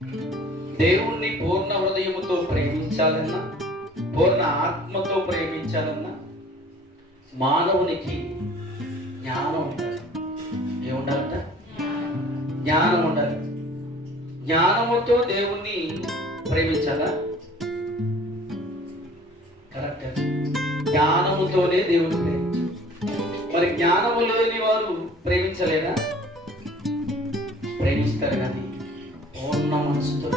దేవుణ్ణి పూర్ణ హృదయముతో ప్రేమించాలన్నా, పూర్ణ ఆత్మతో ప్రేమించాలన్నా మానవునికి జ్ఞానం ఉండాలి. ఏముండాలంట? జ్ఞానం ఉండాలి. జ్ఞానముతో దేవుణ్ణి ప్రేమించాలా? కరెక్ట్. జ్ఞానముతోనే దేవుని ప్రేమించాలి. మరి జ్ఞానము లేని వారు ప్రేమించలేదా? ప్రేమిస్తారు, కానీ పూర్ణ మనసుతో,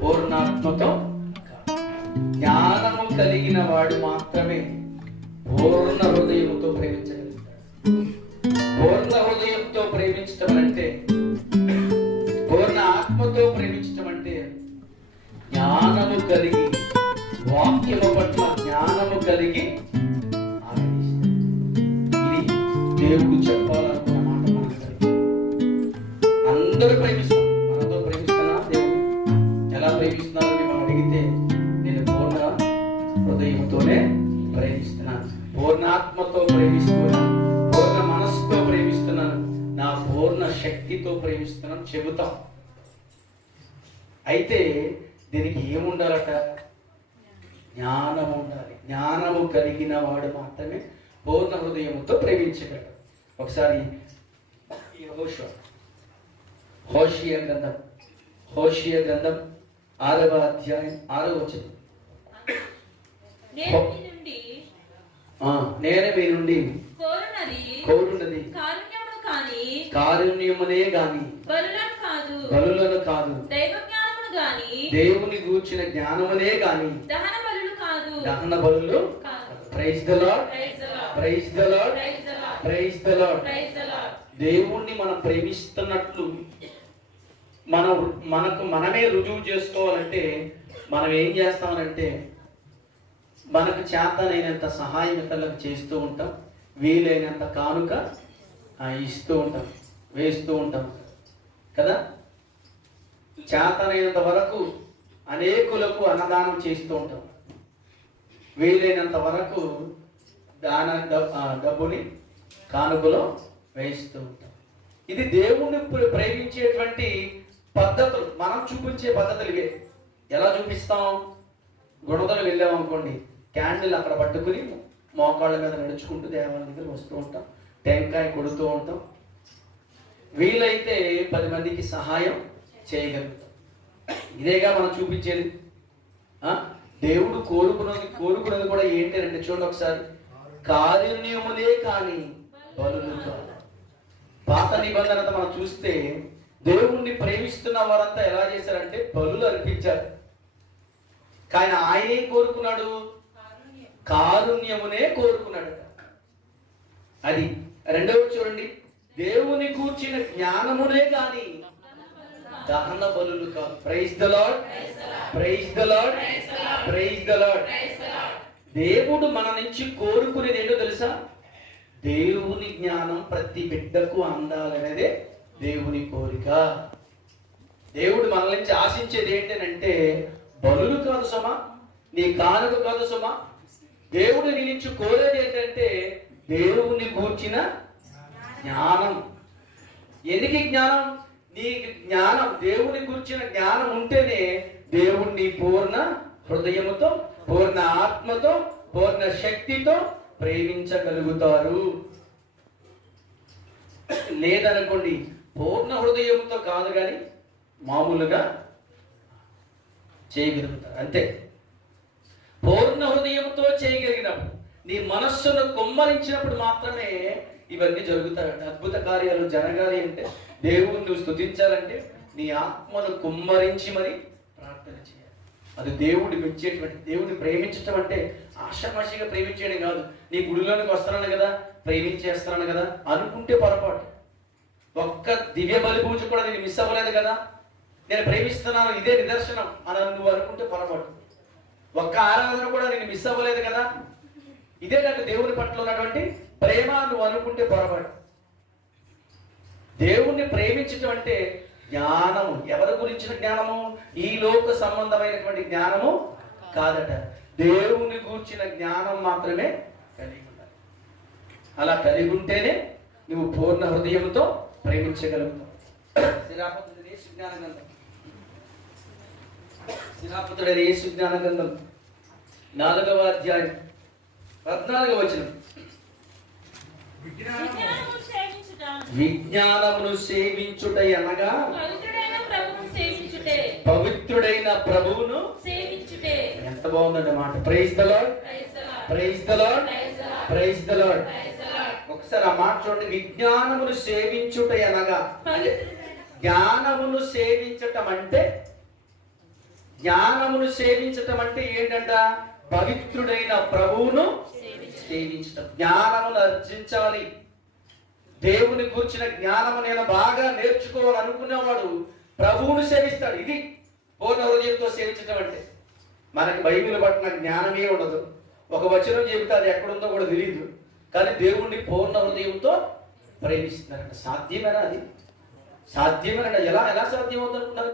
పూర్ణాత్మతో. జ్ఞానము కలిగిన వాడు మాత్రమే పూర్ణ హృదయముతో ప్రేమించగలుగుతాడు. పూర్ణ హృదయంతో ప్రేమించటం అంటే, పూర్ణ ఆత్మతో ప్రేమించటం అంటే జ్ఞానము కలిగి, వాక్యము పట్ల జ్ఞానము కలిగి ఆరాధిస్తాడు. ఇది దేవుడు చెప్పాలనుకున్న మాట. మనకు అందరూ ప్రేమిస్తాం. మనతో ప్రేమిస్తున్నా దేవుడు ఎలా ప్రేమిస్తున్నారో మేము అడిగితే, నేను పూర్ణ హృదయంతోనే ప్రేమిస్తున్నాను, పూర్ణాత్మతో ప్రేమిస్తున్నాను, పూర్ణ మనస్సుతో ప్రేమిస్తున్నాను, నా పూర్ణ శక్తితో ప్రేమిస్తున్నాను చెబుతాం. అయితే దీనికి ఏముండాలట? జ్ఞానం ఉండాలి. జ్ఞానము కలిగిన వాడు మాత్రమే పూర్ణ హృదయముతో ప్రేమించగలడు. ఒకసారి హోషియా గ్రంథం 6వ అధ్యాయం 6వ వచనం. నేను మీ నుండి కోరున్నది కారుణ్యమునే గాని బలులను కాదు, దేవుని గూర్చిన జ్ఞానమునే గాని దహన బలులు. Praise the Lord, praise the Lord, praise the Lord. దేవుణ్ణి మనం ప్రేమిస్తున్నట్లు మనమే రుజువు చేసుకోవాలంటే మనం ఏం చేస్తామనంటే, మనకు చేతనైనంత సహాయం ఇతరులకు చేస్తూ ఉంటాం, వీలైనంత కానుక ఇస్తూ ఉంటాం, వేస్తూ ఉంటాం కదా. చేతనైనంత వరకు అనేకులకు అన్నదానం చేస్తూ ఉంటాం, వీలైనంత వరకు డబ్బుని కానుకలో వేస్తూ ఉంటాం. ఇది దేవుణ్ణి ప్రేమించేటువంటి పద్ధతులు, మనం చూపించే పద్ధతులు ఇవే. ఎలా చూపిస్తాం? గుణదలు వెళ్ళామనుకోండి, క్యాండిల్ అక్కడ పట్టుకుని మోకాళ్ళ మీద నడుచుకుంటూ దేవాలయం దగ్గర వస్తూ ఉంటాం, టెంకాయ కొడుతూ ఉంటాం, వీలైతే 10 మందికి సహాయం చేయగలుగుతాం. ఇదేగా మనం చూపించేది. దేవుడు కోరుకున్నది కూడా ఏంటి అంటే, చూడండి ఒకసారి, కారుణ్యములే కానీ బలులు కాదు. పాత నిబంధనతో మనం చూస్తే దేవుణ్ణి ప్రేమిస్తున్న వారంతా ఎలా చేశారంటే బలులు అర్పించారు. కానీ ఆయన ఏం కోరుకున్నాడు? కారుణ్యమునే కోరుకున్నాడు. అది రెండవది చూడండి, దేవుని కూర్చిన జ్ఞానమునే కానీ దహన బలులు కాదు. Praise the Lord, praise the Lord, praise the Lord. దేవుడు మన నుంచి కోరుకునేది ఏంటో తెలుసా? దేవుని జ్ఞానం ప్రతి బిడ్డకు అందాలనేదే దేవుని కోరిక. దేవుడు మన నుంచి ఆశించేది ఏంటంటే బలులు కాదు సుమా, నీ కానుక కాదు సుమా. దేవుడు నీ నుంచి కోరేది ఏంటంటే దేవుని గూర్చిన జ్ఞానం. ఎందుకు జ్ఞానం? నీకు జ్ఞానం, దేవుని గూర్చిన జ్ఞానం ఉంటేనే దేవుణ్ణి పూర్ణ హృదయముతో, పూర్ణ ఆత్మతో, పూర్ణ శక్తితో ప్రేమించగలుగుతారు. లేదనుకోండి, పూర్ణ హృదయంతో కాదు కానీ మామూలుగా చేయగలుగుతారు అంతే. పూర్ణ హృదయంతో చేయగలిగినప్పుడు, నీ మనస్సును కుమ్మరించినప్పుడు మాత్రమే ఇవన్నీ జరుగుతాయి. అద్భుత కార్యాలు జరగాలి అంటే, దేవుణ్ణి నువ్వు స్తుతించాలంటే నీ ఆత్మను కుమ్మరించి మరి ప్రార్థన చేయాలి. అది దేవుడి మెచ్చేటువంటి. దేవుడిని ప్రేమించటం అంటే ఆషామాషిగా ప్రేమించేయడం కాదు. నీ గుడిలోనికి వస్తున్నాను కదా, ప్రేమించేస్తున్నాను కదా అనుకుంటే పొరపాటు. ఒక్క దివ్య బలి పూజ కూడా నేను మిస్ అవ్వలేదు కదా, నేను ప్రేమిస్తున్నాను ఇదే నిదర్శనం అని నువ్వు అనుకుంటే పొరపాటు. ఒక్క ఆరాధన కూడా నేను మిస్ అవ్వలేదు కదా, ఇదే నాకు దేవుని పట్ల ఉన్నటువంటి ప్రేమ నువ్వు అనుకుంటే పొరపాటు. దేవుణ్ణి ప్రేమించటం అంటే జ్ఞానము. ఎవరి గురించిన జ్ఞానము? ఈ లోక సంబంధమైనటువంటి జ్ఞానము కాదట. దేవుని గూర్చిన జ్ఞానం మాత్రమే కలిగి ఉండాలి. అలా కలిగి ఉంటేనే నువ్వు పూర్ణ హృదయంతో ప్రేమించగలుగుతావు. శ్రీరాపతి జ్ఞాన గ్రంథం శిలాపుత్రుడైన యేసు జ్ఞాన గ్రంథం 4వ అధ్యాయం 14వ వచనం. విజ్ఞానమును సేవించుట అనగా పవిత్రుడైన ప్రభువును సేవించుటే. ఎంత బాగుందండి మాట. Praise the Lord, praise the Lord, praise the Lord. ఒకసారి ఆ మాట చూడండి. విజ్ఞానమును సేవించుట అనగా, జ్ఞానమును సేవించటం అంటే, జ్ఞానమును సేవించటం అంటే ఏంటంట? పవిత్రుడైన ప్రభువును సేవించటం. జ్ఞానమును అర్జించాలి. దేవుని కూర్చిన జ్ఞానము నేను బాగా నేర్చుకోవాలనుకునేవాడు ప్రభువును సేవిస్తాడు. ఇది పూర్ణ హృదయంతో సేవించటం అంటే. మనకి బైబిల్ పట్టిన జ్ఞానమే ఉండదు. ఒక వచనం చెబితే అది ఎక్కడుందో కూడా తెలియదు, కానీ దేవుణ్ణి పూర్ణ హృదయంతో ప్రేమిస్తున్నారంట. సాధ్యమేనా? అది సాధ్యమేనా? ఎలా సాధ్యం అవుతుంది అనుకున్నారు?